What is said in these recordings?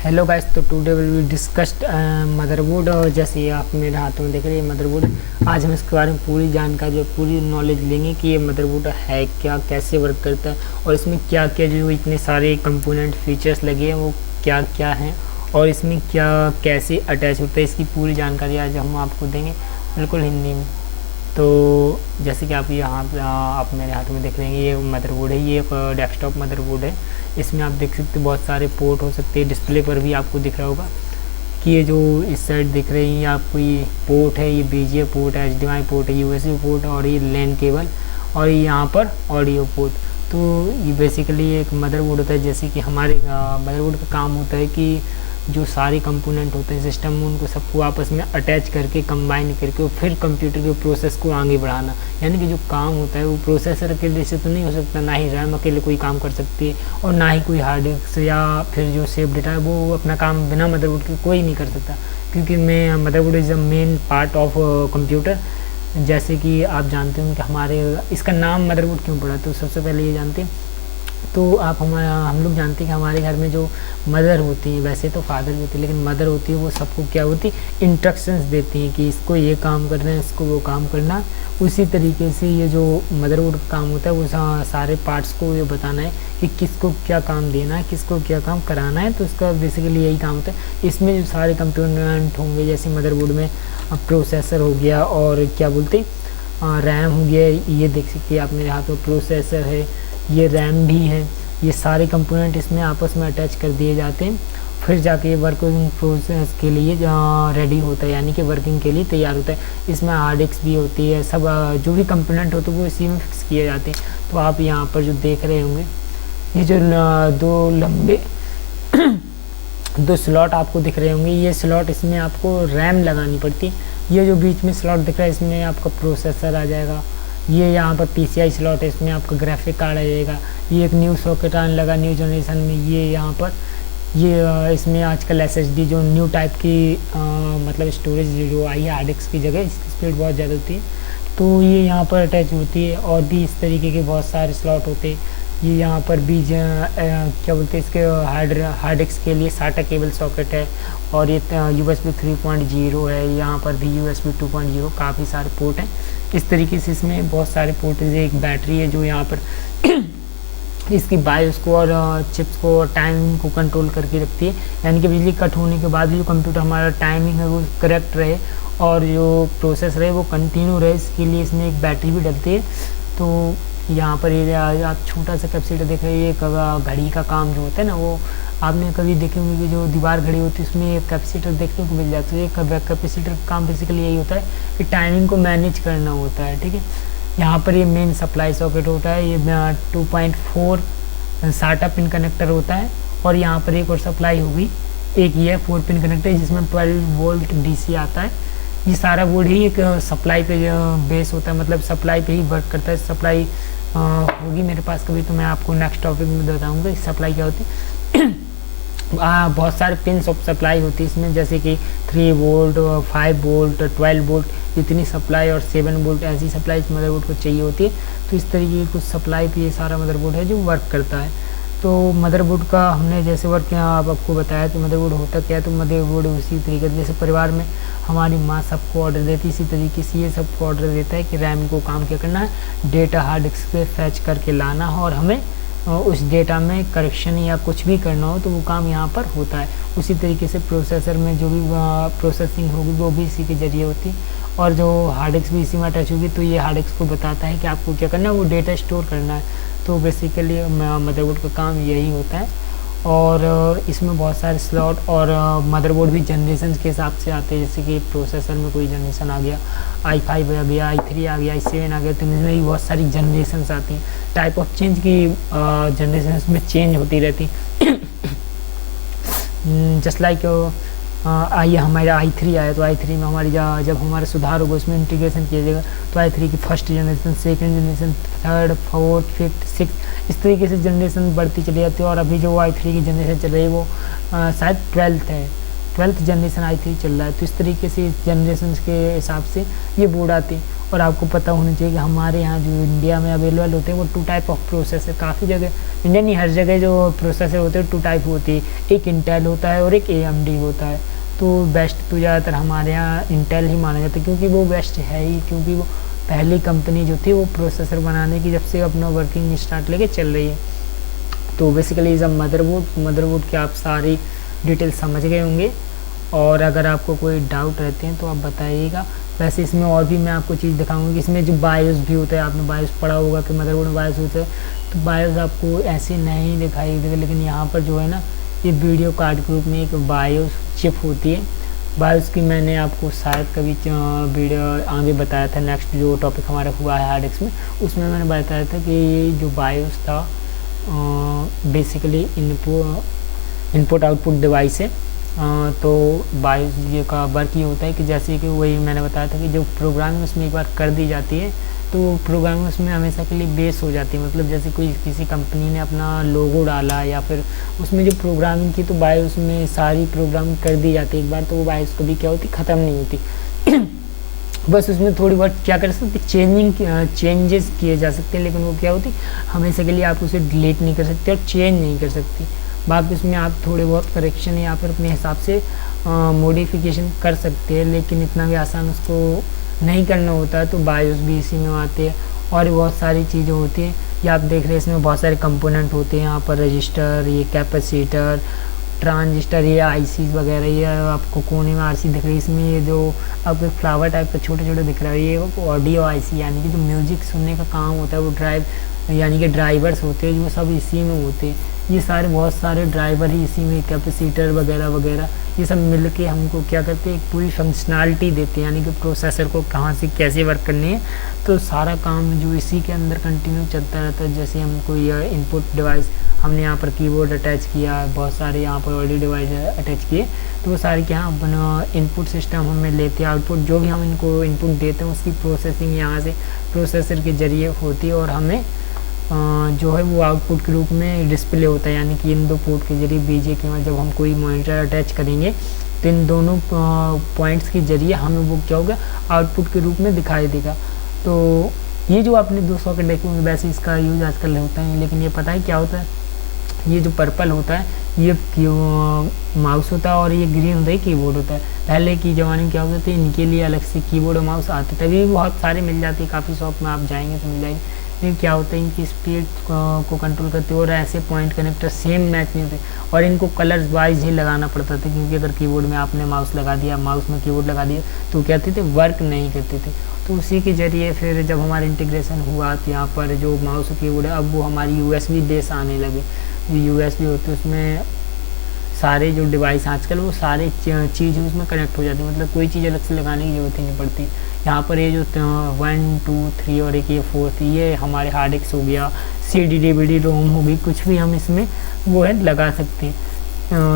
Hello guys, तो today will be discussed motherboard. और जैसे आप मेरे हाथों में देख रहे हैं मदरबोर्ड, आज हम इसके बारे में पूरी जानकारी, पूरी नॉलेज लेंगे कि ये मदरबोर्ड है क्या, कैसे वर्क करता है और इसमें क्या क्या जो इतने सारे कंपोनेंट फीचर्स लगे हैं वो क्या क्या हैं और इसमें क्या कैसे अटैच होता है, इसकी पूरी जानकारी आज हम आपको देंगे बिल्कुल हिंदी में। तो जैसे कि आप यहाँ आप मेरे हाथ में देख रहे हैं ये मदरबोर्ड है, ये एक डेस्कटॉप मदरबोर्ड है। इसमें आप देख सकते हैं बहुत सारे पोर्ट हो सकते हैं। डिस्प्ले पर भी आपको दिख रहा होगा कि ये जो इस साइड दिख रही है आपको, ये पोर्ट है, ये बीजीए पोर्ट है, HDMI पोर्ट है, USB पोर्ट और ये लैन केबल और ये यहाँ पर ऑडियो पोर्ट। तो ये बेसिकली एक मदरबोर्ड होता है। जैसे कि हमारे मदरबोर्ड का काम होता है कि जो सारे कंपोनेंट होते हैं सिस्टम में उनको सबको आपस में अटैच करके कंबाइन करके फिर कंप्यूटर के प्रोसेस को आगे बढ़ाना। यानी कि जो काम होता है वो प्रोसेसर अकेले से तो नहीं हो सकता, ना ही रैम अकेले कोई काम कर सकती है और ना ही कोई हार्ड डिस्क या फिर जो सेव डेटा है वो अपना काम बिना मदरबोर्ड के कोई नहीं कर सकता, क्योंकि मैं motherboard is a main part of computer. जैसे कि आप जानते हो कि हमारे इसका नाम मदरबोर्ड क्यों पड़ा, तो सबसे पहले ये जानते हैं। तो आप हम लोग जानते हैं कि हमारे घर में जो मदर होती है, वैसे तो फादर भी होती है लेकिन मदर होती है, वो सबको क्या होती है, इंस्ट्रक्शंस देती हैं कि इसको ये काम करना है, इसको वो काम करना है। उसी तरीके से ये जो मदरबोर्ड का काम होता है वो सारे पार्ट्स को ये बताना है कि किसको क्या काम देना है, किसको क्या काम कराना है। तो इसका बेसिकली यही काम होता है। इसमें जो सारे कंपोनेंट होंगे, जैसे मदरबोर्ड में प्रोसेसर हो गया और क्या बोलते रैम हो गया, ये देख सकते हैं आप मेरे हाथ में प्रोसेसर है, ये रैम भी है। ये सारे कंपोनेंट इसमें आपस में अटैच कर दिए जाते हैं, फिर जाके वर्किंग प्रोसेस के लिए रेडी होता है, यानी कि वर्किंग के लिए तैयार होता है। इसमें हार्ड डिस्क भी होती है, सब जो भी कंपोनेंट होते हैं वो इसी में फिक्स किए जाते हैं। तो आप यहाँ पर जो देख रहे होंगे ये जो दो लंबे दो स्लॉट आपको दिख रहे होंगे, ये स्लॉट इसमें आपको रैम लगानी पड़ती है। ये जो बीच में स्लॉट दिख रहा है इसमें आपका प्रोसेसर आ जाएगा। ये यहाँ पर PCI स्लॉट है, इसमें आपका ग्राफिक कार्ड आ जाएगा। ये एक न्यू सॉकेट आने लगा न्यू जनरेशन में, ये यहाँ पर ये इसमें आजकल SSD जो न्यू टाइप की मतलब स्टोरेज जो आई है हार्ड डिस्क की जगह, इसकी स्पीड बहुत ज़्यादा होती है, तो ये यहाँ पर अटैच होती है। और भी इस तरीके के बहुत सारे स्लॉट होते हैं। ये यहाँ पर भी क्या बोलते हैं, इसके हार्ड डिस्क के लिए SATA केबल सॉकेट है और ये USB 3.0 है। यहाँ पर भी USB 2.0, काफ़ी सारे पोर्ट हैं। इस तरीके से इसमें बहुत सारे पोर्ट है। एक बैटरी है जो यहाँ पर इसकी बायोस को और चिप्स को टाइमिंग को कंट्रोल करके रखती है, यानी कि बिजली कट होने के बाद भी जो कंप्यूटर हमारा टाइमिंग है वो करेक्ट रहे और जो प्रोसेस रहे वो कंटिन्यू रहे, इसके लिए इसमें एक बैटरी भी डलती है। तो यहाँ पर ये आप छोटा सा कैपेसिटर देख रहे हैं, ये घड़ी का काम जो होता है ना, वो आपने कभी देखे होंगे कि जो दीवार घड़ी होती है उसमें एक कैपेसिटर देखने को मिल जाता है। एक कैपेसिटर का काम बेसिकली यही होता है कि टाइमिंग को मैनेज करना होता है, ठीक है। यहाँ पर ये मेन सप्लाई सॉकेट होता है, ये 2.4 SATA पिन कनेक्टर होता है और यहाँ पर एक और सप्लाई होगी, एक ये 4 पिन कनेक्टर जिसमें 12 वोल्ट DC आता है। ये सारा बोर्ड ही एक सप्लाई पे बेस होता है, मतलब सप्लाई पे ही वर्क करता है। सप्लाई होगी मेरे पास कभी, तो मैं आपको नेक्स्ट टॉपिक में बताऊँगा इस सप्लाई क्या होती है। बहुत सारे पिन सप्लाई होती है इसमें, जैसे कि 3 वोल्ट, 5 वोल्ट, 12 वोल्ट, इतनी सप्लाई और 7 वोल्ट ऐसी सप्लाई इस मदरबोर्ड को चाहिए होती है। तो इस तरीके की कुछ सप्लाई पे ये सारा मदरबोर्ड है जो वर्क करता है। तो मदरबोर्ड का हमने जैसे वर्क यहाँ आपको बताया, तो मदरबोर्ड होता क्या है, तो मदरबोर्ड उसी तरीके से जैसे परिवार में हमारी माँ सबको ऑर्डर देती है, इसी तरीके से ये सबको ऑर्डर देता है कि रैम को काम क्या करना है, डेटा हार्ड डिस्क पे फैच करके लाना हो और हमें उस डेटा में करेक्शन या कुछ भी करना हो तो वो काम यहाँ पर होता है। उसी तरीके से प्रोसेसर में जो भी प्रोसेसिंग होगी वो भी इसी के ज़रिए होती है और जो हार्ड डिस्क भी इसी में अटैच होगी, तो ये हार्ड डिस्क को बताता है कि आपको क्या करना है, वो डेटा स्टोर करना है। तो बेसिकली मदरबोर्ड का काम यही होता है। और इसमें बहुत सारे स्लॉट और मदरबोर्ड भी जनरेशन के हिसाब से आते हैं, जैसे कि प्रोसेसर में कोई जनरेशन आ गया, i5 आ गया, i3 आ गया, i7 आ गया, तो इनमें भी बहुत सारी जनरेशन्स आती हैं। टाइप ऑफ चेंज की जनरेशन में चेंज होती रहती जस्ट लाइक आइए हमारा i3 आया, तो i3 में हमारी जब हमारा सुधार होगा उसमें इंटीग्रेशन किया जाएगा, तो i3 की first generation, second generation, third, fourth, fifth, six, इस तरीके से जनरेशन बढ़ती चली जाती है। और अभी जो i3 की जनरेशन चल रही है वो शायद 12th जनरेशन i3 चल रहा है। तो इस तरीके से इस जनरेशन के हिसाब से ये बोर्ड आती है। और आपको पता होना चाहिए कि हमारे यहाँ जो इंडिया में अवेलेबल होते हैं वो 2 टाइप ऑफ प्रोसेसर, काफ़ी जगह इंडिया नहीं हर जगह जो प्रोसेसर होते हैं 2 टाइप होती है, एक इंटेल होता है और एक AMD होता है। तो बेस्ट तो ज़्यादातर हमारे यहाँ इंटेल ही माना जाता है, क्योंकि वो बेस्ट है ही, क्योंकि वो पहली कंपनी जो थी वो प्रोसेसर बनाने की जब से अपना वर्किंग स्टार्ट लेके चल रही है। तो बेसिकली इज़ अ मदरबोर्ड की आप सारी डिटेल समझ गए होंगे, और अगर आपको कोई डाउट रहते हैं तो आप बताइएगा। वैसे इसमें और भी मैं आपको चीज़ दिखाऊंगी, इसमें जो बायोस भी होता है, आपने बायोस पढ़ा होगा कि मदरबोर्ड में बायोस होता है, तो बायोस आपको ऐसे नहीं दिखाई देगा, लेकिन यहाँ पर जो है ना ये वीडियो कार्ड के रूप में एक बायोस चिप होती है। बायोस की मैंने आपको शायद कभी वीडियो आगे बताया था, नेक्स्ट जो टॉपिक हमारा हुआ है हार्ड डिस्क में, उसमें मैंने बताया था कि ये जो बायोस था बेसिकली इनपुट आउटपुट डिवाइस है। तो बायोस ये का वर्क ये होता है कि जैसे कि वही मैंने बताया था कि जो प्रोग्रामिंग उसमें एक बार कर दी जाती है तो प्रोग्रामिंग उसमें हमेशा के लिए बेस हो जाती है। मतलब जैसे कोई किसी कंपनी ने अपना लोगो डाला या फिर उसमें जो प्रोग्रामिंग की, तो बायोस में सारी प्रोग्रामिंग कर दी जाती है एक बार, तो वो बायोस कभी क्या होती ख़त्म नहीं होती बस उसमें थोड़ी बहुत क्या कर सकते चेंजेस किए जा सकते हैं, लेकिन वो क्या होती हमेशा के लिए आप उसे डिलीट नहीं कर सकते और चेंज नहीं कर सकती। बाकी उसमें आप थोड़े बहुत करेक्शन या फिर अपने हिसाब से मॉडिफिकेशन कर सकते हैं, लेकिन इतना भी आसान उसको नहीं करना होता है। तो बायोस भी इसी में आते हैं और भी बहुत सारी चीज़ें होती हैं। ये आप देख रहे हैं इसमें बहुत सारे कंपोनेंट होते हैं, यहाँ पर रजिस्टर, ये कैपेसिटर, ट्रांजिस्टर, ये ICs वगैरह, ये आपको कोने में RC दिख रही है। इसमें ये जो आपको फ्लावर टाइप का छोटे छोटे दिख रहा है ये ऑडियो IC, यानी कि जो म्यूजिक सुनने का काम होता है वो ड्राइव यानी कि ड्राइवर्स होते हैं, जो सब इसी में होते हैं। ये सारे बहुत सारे ड्राइवर ही इसी में, कैपेसिटर वगैरह वगैरह, ये सब मिल के हमको क्या करते हैं एक पूरी फंक्शनैलिटी देते हैं, यानी कि प्रोसेसर को कहाँ से कैसे वर्क करनी है। तो सारा काम जो इसी के अंदर कंटिन्यू चलता रहता है। जैसे हमको यह इनपुट डिवाइस, हमने यहाँ पर कीबोर्ड अटैच किया, बहुत सारे यहाँ पर ऑडियो डिवाइस अटैच किए, तो वो सारे क्या अपना इनपुट सिस्टम हमें लेते हैं, आउटपुट जो भी हम इनको इनपुट देते हैं उसकी प्रोसेसिंग यहाँ से प्रोसेसर के ज़रिए होती है, और हमें जो है वो आउटपुट के रूप में डिस्प्ले होता है। यानी कि इन 2 पोर्ट के जरिए BJ के जब हम कोई मॉनिटर अटैच करेंगे तो इन दोनों पॉइंट्स के जरिए हमें वो क्या होगा आउटपुट के रूप में दिखाई देगा। तो ये जो आपने 2 सॉकेट देखे होंगे, वैसे इसका यूज़ आजकल होता है, लेकिन ये पता है क्या होता है, ये जो पर्पल होता है ये माउस होता है और ये ग्रीन होता है कीबोर्ड होता है। पहले की ज़माने में क्या होता था, इनके लिए अलग से कीबोर्ड और माउस आते थे, अभी भी बहुत सारे मिल जाते हैं, काफ़ी शॉप में आप जाएंगे तो मिल जाएंगे। लेकिन क्या होता है इनकी स्पीड को कंट्रोल करते हो और ऐसे पॉइंट कनेक्टर सेम मैच नहीं होते, और इनको कलर्स वाइज ही लगाना पड़ता था, क्योंकि अगर कीबोर्ड में आपने माउस लगा दिया, माउस में कीबोर्ड लगा दिया, तो कहते थे वर्क नहीं करते थे। तो उसी के ज़रिए फिर जब हमारा इंटीग्रेशन हुआ तो यहाँ पर जो माउस और कीबोर्ड है अब वो हमारी USB बेस आने लगे। जो USB होते उसमें सारे जो डिवाइस आजकल वो सारे चीज़ उसमें कनेक्ट हो जाती है, मतलब कोई चीज़ अलग से लगाने की ज़रूरत ही नहीं पड़ती। यहाँ पर ये जो 1, 2, 3 और एक ये 4 ये हमारे हार्ड डिस्क हो गया, CD DVD रोम हो गई, कुछ भी हम इसमें वो है लगा सकते हैं।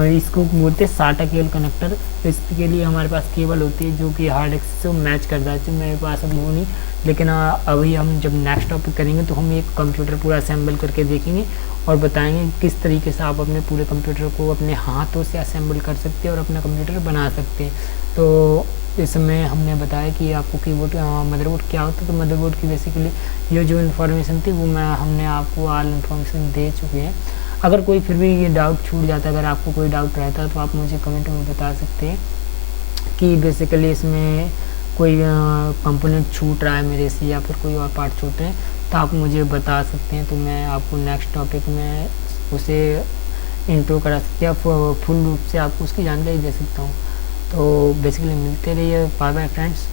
इसको बोलते हैं SATA केबल कनेक्टर। इसके लिए हमारे पास केबल होती है जो कि हार्ड डिस्क से मैच करता है। मेरे पास अभी वो नहीं, लेकिन अभी हम जब नेक्स्ट टॉपिक करेंगे तो हम एक कंप्यूटर पूरा असेंबल करके देखेंगे और बताएंगे किस तरीके से आप अपने पूरे कंप्यूटर को अपने हाथों से असेंबल कर सकते हैं और अपना कंप्यूटर बना सकते हैं। तो इसमें हमने बताया कि आपको कीबोर्ड मदरबोर्ड क्या होता है। तो मदरबोर्ड की बेसिकली ये जो इन्फॉर्मेशन थी वो हमने आपको ऑल इन्फॉर्मेशन दे चुके हैं। अगर कोई फिर भी ये डाउट छूट जाता है, अगर आपको कोई डाउट रहता है तो आप मुझे कमेंट में बता सकते हैं कि बेसिकली इसमें कोई कंपोनेंट छूट रहा है मेरे से या फिर कोई और पार्ट छूट रहे हैं, तो आप मुझे बता सकते हैं। तो मैं आपको नेक्स्ट टॉपिक में उसे इंट्रो करा सकते हैं, फुल रूप से आपको उसकी जानकारी दे सकता हूँ। तो बेसिकली मिलते रहिए। Bye bye friends.